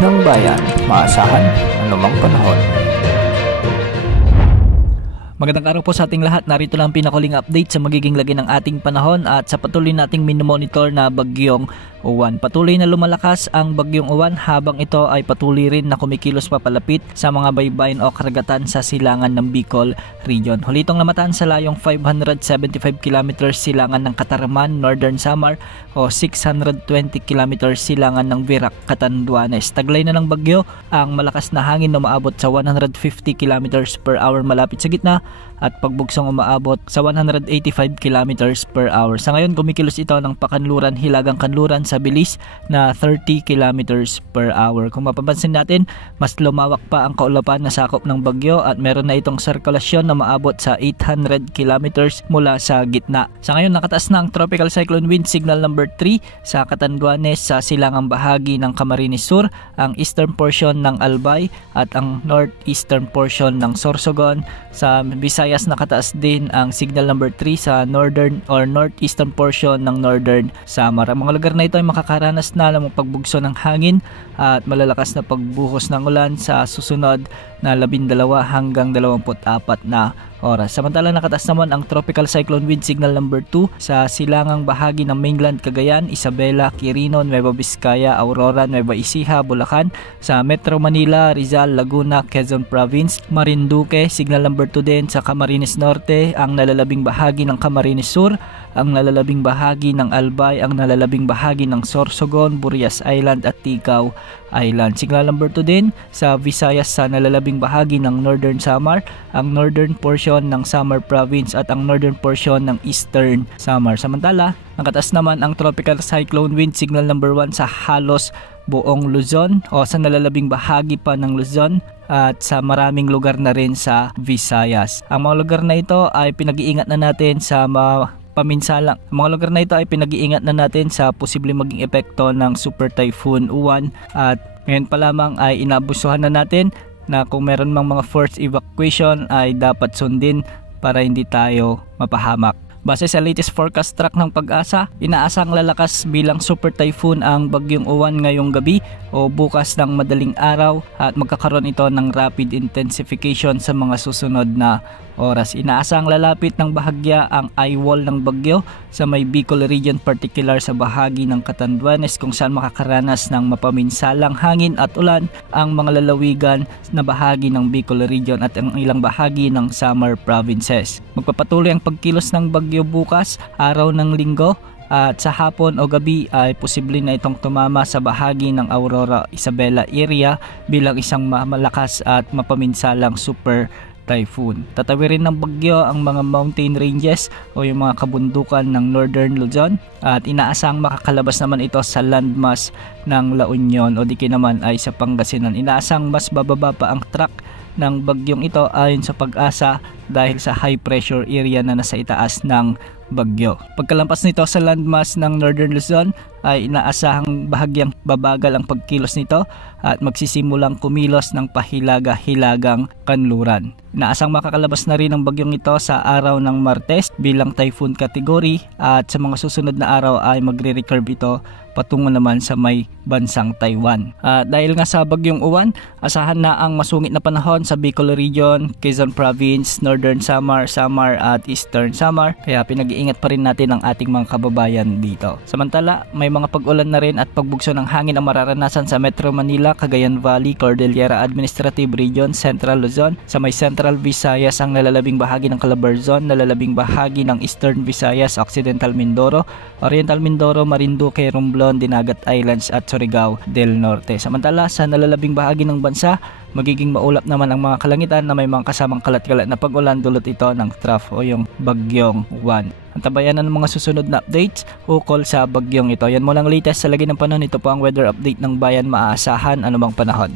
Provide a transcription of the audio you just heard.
ng bayan, maasahan anumang panahon. Magandang araw po sa ating lahat. Narito lang pinakuling update sa magiging lagi ng ating panahon at sa patuloy nating minomonitor na bagyong Uwan. Patuloy na lumalakas ang bagyong Uwan habang ito ay patuloy rin na kumikilos papalapit sa mga baybayin o karagatan sa silangan ng Bicol Region. Huli itong namataan sa layong 575 km silangan ng Cataraman, Northern Samar o 620 km silangan ng Virac, Catanduanes. Taglay na ng bagyo ang malakas na hangin na umaabot sa 150 km per hour malapit sa gitna at pagbugsong umaabot sa 185 km per hour. Sa ngayon, kumikilos ito ng pakanluran, hilagang kanluran sa bilis na 30 km per hour. Kung mapapansin natin, mas lumawak pa ang kaulapan na sakop ng bagyo at meron na itong sirkulasyon na maabot sa 800 km mula sa gitna. Sa ngayon, nakataas na ang Tropical Cyclone Wind Signal number 3 sa Catanduanes sa silangang bahagi ng Camarines Sur, ang eastern portion ng Albay at ang northeastern portion ng Sorsogon. Sa Visayas, nakataas din ang signal number 3 sa northern or northeastern portion ng Northern Samar. Ang mga lugar na ito ay makakaranas na ng pagbugso ng hangin at malalakas na pagbuhos ng ulan sa susunod na 12 hanggang 24 na oras. Samantala, nakataas naman ang Tropical Cyclone Wind Signal number 2 sa silangang bahagi ng mainland Cagayan, Isabela, Quirino, Nueva Vizcaya, Aurora, Nueva Ecija, Bulacan, sa Metro Manila, Rizal, Laguna, Quezon Province, Marinduque, signal number 2 din sa Camarines Norte, ang nalalabing bahagi ng Camarines Sur, ang nalalabing bahagi ng Albay, ang nalalabing bahagi ng Sorsogon, Burias Island at Ticao Island. Signal number 2 din sa Visayas sa nalalabing bahagi ng Northern Samar, ang northern portion ng Samar Province at ang northern portion ng Eastern Samar. Samantala, nakataas naman ang Tropical Cyclone Wind Signal number 1 sa halos buong Luzon o sa nalalabing bahagi pa ng Luzon at sa maraming lugar na rin sa Visayas. Ang mga lugar na ito ay pinag-iingat na natin sa paminsalang. Ang mga lugar na ito ay pinag-iingat na natin sa posibleng maging epekto ng Super Typhoon Uwan at ngayon pa lamang ay inaabusuhan na natin na kung meron mang mga forced evacuation ay dapat sundin para hindi tayo mapahamak. Base sa latest forecast track ng Pag-asa, inaasang lalakas bilang super typhoon ang bagyong Uwan ngayong gabi o bukas ng madaling araw at magkakaroon ito ng rapid intensification sa mga susunod na oras. Inaasang lalapit ng bahagya ang eye wall ng bagyo sa may Bicol Region, particular sa bahagi ng Catanduanes kung saan makakaranas ng mapaminsalang hangin at ulan ang mga lalawigan na bahagi ng Bicol Region at ang ilang bahagi ng Samar Provinces. Magpapatuloy ang pagkilos ng bagyo bukas, araw ng Linggo, at sa hapon o gabi ay posible na itong tumama sa bahagi ng Aurora, Isabela area bilang isang malakas at mapaminsalang super typhoon. Tatawirin ng bagyo ang mga mountain ranges o yung mga kabundukan ng Northern Luzon at inaasang makakalabas naman ito sa landmass ng La Union o di naman ay sa Pangasinan. Inaasang mas bababa pa ang track ng bagyong ito ayon sa Pag-asa dahil sa high pressure area na nasa itaas ng bagyo. Pagkalampas nito sa landmass ng Northern Luzon ay inaasahang bahagyang babagal ang pagkilos nito at magsisimulang kumilos ng pahilaga-hilagang kanluran. Inaasang makakalabas na rin ang bagyong ito sa araw ng Martes bilang typhoon category at sa mga susunod na araw ay magre-recurve ito patungo naman sa may bansang Taiwan. Dahil nga sa bagyong Uwan, asahan na ang masungit na panahon sa Bicol Region, Quezon Province, Northern Samar, Samar at Eastern Samar. Kaya pinag-iingat pa rin natin ang ating mga kababayan dito. Samantala, may mga pag-ulan na rin at pagbugso ng hangin ang mararanasan sa Metro Manila, Cagayan Valley, Cordillera Administrative Region, Central Luzon, sa may Central Visayas ang nalalabing bahagi ng Calabarzon, nalalabing bahagi ng Eastern Visayas, Occidental Mindoro, Oriental Mindoro, Marinduque, Romblon, Dinagat Islands at Surigao del Norte. Samantala, sa nalalabing bahagi ng bansa, magiging maulap naman ang mga kalangitan na may mga kasamang kalat-kalat na pag-ulan dulot ito ng trough o yung bagyong Uwan. Antabayan na ng mga susunod na updates ukol sa bagyong ito. Yan mo lang latest sa lagi ng panahon. Ito po ang weather update ng bayan, maaasahan anumang panahon.